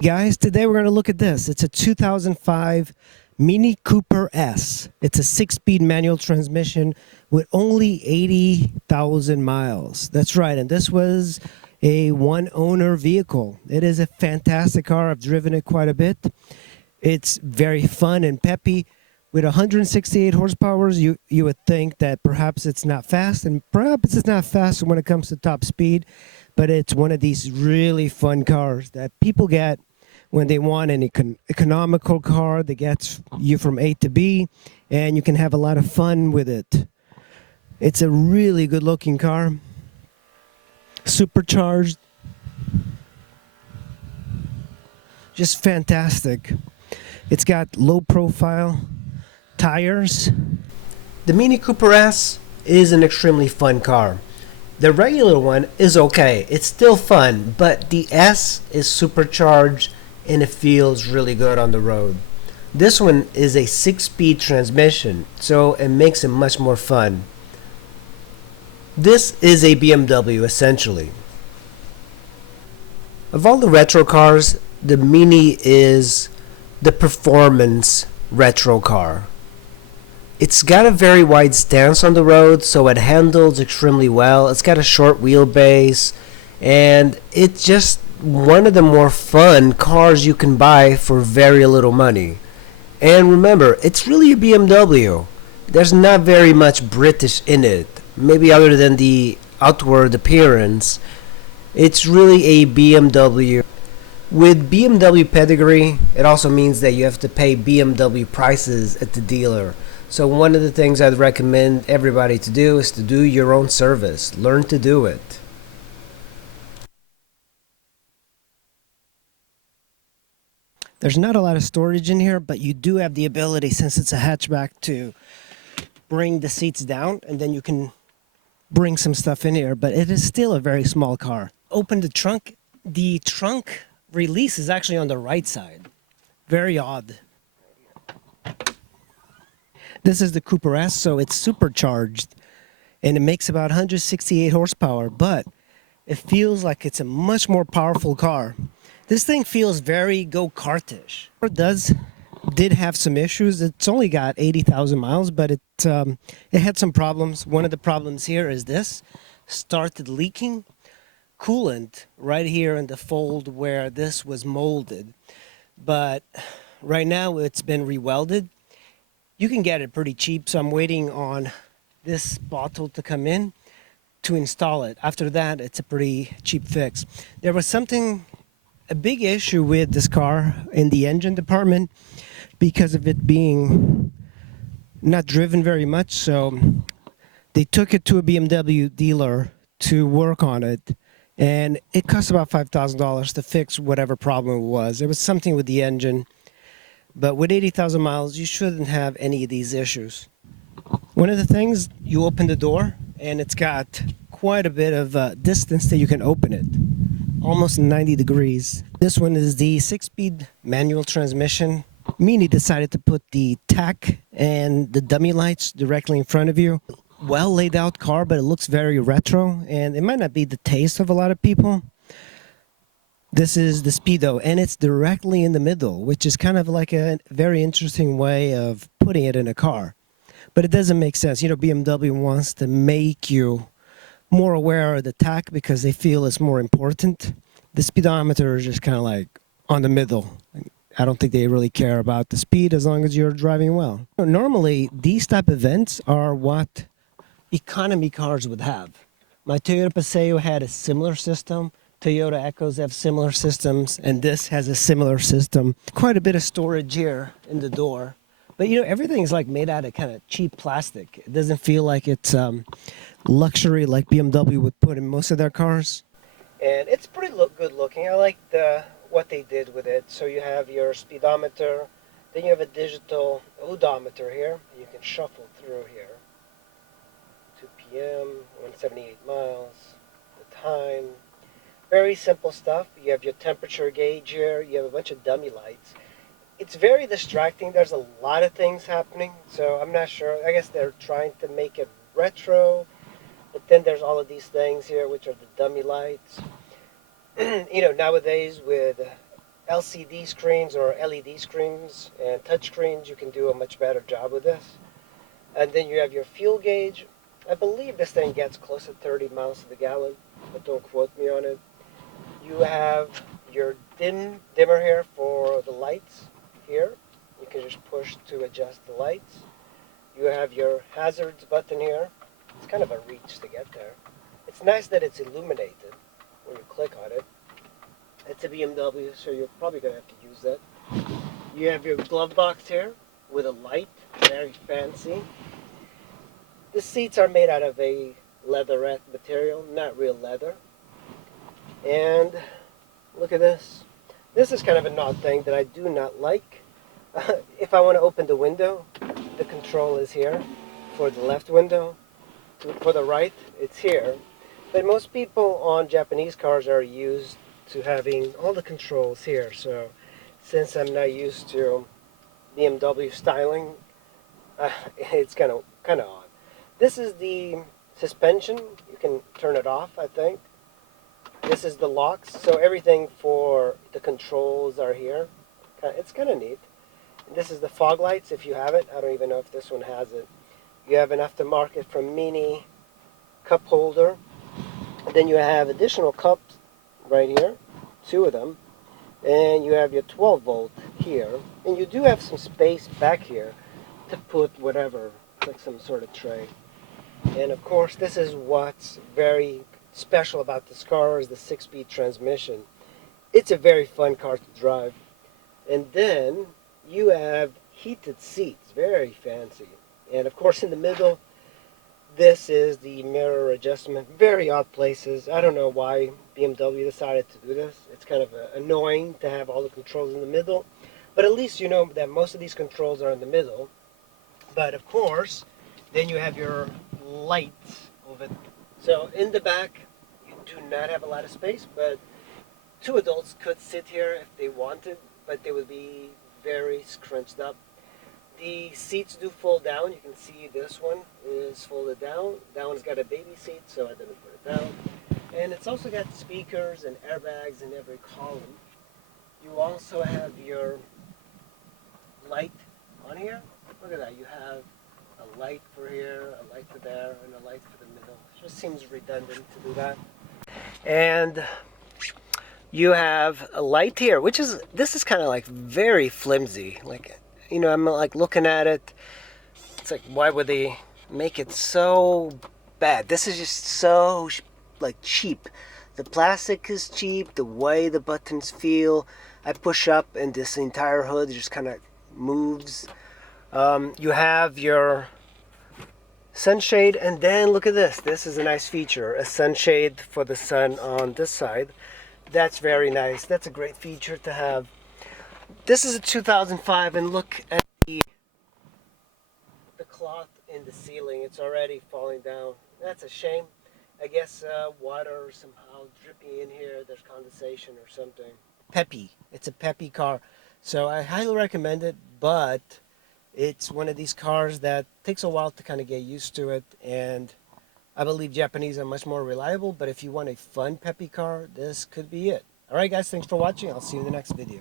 Guys, today we're going to look at this. It's a 2005 Mini Cooper S. It's a 6-speed manual transmission with only 80,000 miles. That's right, and this was a one-owner vehicle. It is a fantastic car. I've driven it quite a bit. It's very fun and peppy. With 168 horsepower, you would think that perhaps it's not fast, and perhaps it's not fast when it comes to top speed, but it's one of these really fun cars that people get when they want an economical car that gets you from A to B, and you can have a lot of fun with it. It's a really good looking car, supercharged, just fantastic. It's got low profile tires. The Mini Cooper S is an extremely fun car. The regular one is okay, it's still fun, but the S is supercharged and it feels really good on the road. This one is a 6-speed transmission, so it makes it much more fun. This is a BMW essentially. Of all the retro cars, the Mini is the performance retro car. It's got a very wide stance on the road, so it handles extremely well. It's got a short wheelbase, and it's just one of the more fun cars you can buy for very little money. And remember, it's really a BMW. There's not very much British in it, maybe other than the outward appearance. It's really a BMW. With BMW pedigree, it also means that you have to pay BMW prices at the dealer. So one of the things I'd recommend everybody to do is to do your own service. Learn to do it. There's not a lot of storage in here, but you do have the ability, since it's a hatchback, to bring the seats down, and then you can bring some stuff in here, but it is still a very small car. Open the trunk. The trunk release is actually on the right side. Very odd. This is the Cooper S, so it's supercharged, and it makes about 168 horsepower, but it feels like it's a much more powerful car. This thing feels very go-kartish. It did have some issues. It's only got 80,000 miles, but it had some problems. One of the problems here is this. Started leaking coolant right here in the fold where this was molded. But right now it's been rewelded. You can get it pretty cheap, so I'm waiting on this bottle to come in to install it. After that, it's a pretty cheap fix. There was a big issue with this car in the engine department because of it being not driven very much, so they took it to a BMW dealer to work on it, and it cost about $5,000 to fix whatever problem it was. It was something with the engine, but with 80,000 miles, you shouldn't have any of these issues. One of the things, you open the door, and it's got quite a bit of distance that you can open it. Almost 90 degrees. This one is the 6-speed manual transmission. Mini decided to put the tach and the dummy lights directly in front of you. Well laid out car, but it looks very retro, and it might not be the taste of a lot of people. This is the speedo, and it's directly in the middle, which is kind of like a very interesting way of putting it in a car. But it doesn't make sense. You know, BMW wants to make you more aware of the tach because they feel it's more important. The speedometer is just kind of like on the middle. I don't think they really care about the speed as long as you're driving well. Normally, these type of events are what economy cars would have. My Toyota Paseo had a similar system. Toyota Echoes have similar systems, and this has a similar system. Quite a bit of storage here in the door. But you know, everything's like made out of kind of cheap plastic. It doesn't feel like it's luxury like BMW would put in most of their cars. And it's pretty good looking. I like what they did with it. So you have your speedometer, then you have a digital odometer here. You can shuffle through here. 2 p.m., 178 miles, the time. Very simple stuff. You have your temperature gauge here. You have a bunch of dummy lights. It's very distracting. There's a lot of things happening, so I'm not sure. I guess they're trying to make it retro, but then there's all of these things here, which are the dummy lights. You know, nowadays with LCD screens or LED screens and touch screens, you can do a much better job with this. And then you have your fuel gauge. I believe this thing gets close to 30 miles to the gallon, but don't quote me on it. You have your dimmer here for the lights here. You can just push to adjust the lights. You have your hazards button here. It's kind of a reach to get there. It's nice that it's illuminated when you click on it. It's a BMW, so you're probably going to have to use that. You have your glove box here with a light, very fancy. The seats are made out of a leatherette material, not real leather. And look at this. This is kind of an odd thing that I do not like. If I want to open the window, the control is here. For the left window, for the right, it's here. But most people on Japanese cars are used to having all the controls here. So since I'm not used to BMW styling, it's kind of odd. This is the suspension. You can turn it off, I think. This is the locks, so everything for the controls are here. It's kind of neat. And this is the fog lights, if you have it. I don't even know if this one has it. You have an aftermarket from Mini cup holder. And then you have additional cups right here, 2 of them. And you have your 12 volt here. And you do have some space back here to put whatever, like some sort of tray. And of course, this is what's very special about this car, is the 6-speed transmission. It's a very fun car to drive. And then you have heated seats, very fancy. And of course, in the middle, this is the mirror adjustment. Very odd places. I don't know why BMW decided to do this. It's kind of annoying to have all the controls in the middle. But at least you know that most of these controls are in the middle. But of course, then you have your lights over it. So in the back, you do not have a lot of space, but 2 adults could sit here if they wanted, but they would be very scrunched up. The seats do fold down. You can see this one is folded down. That one's got a baby seat, so I didn't put it down. And it's also got speakers and airbags in every column. You also have your light on here. Look at that. You have a light for here, a light for there, and a light for the middle. It just seems redundant to do that. And you have a light here, which is, this is kind of like very flimsy. Like, you know, I'm like looking at it. It's like, why would they make it so bad? This is just so like cheap. The plastic is cheap. The way the buttons feel. I push up and this entire hood just kind of moves. You have your sunshade, and then look at this. This is a nice feature. A sunshade for the sun on this side. That's very nice. That's a great feature to have. This is a 2005, and look at the cloth in the ceiling. It's already falling down. That's a shame. I guess water somehow dripping in here. There's condensation or something. Peppy. It's a peppy car. So I highly recommend it, but it's one of these cars that takes a while to kind of get used to it. And I believe Japanese are much more reliable, but if you want a fun peppy car, this could be it. All right, guys, thanks for watching. I'll see you in the next video.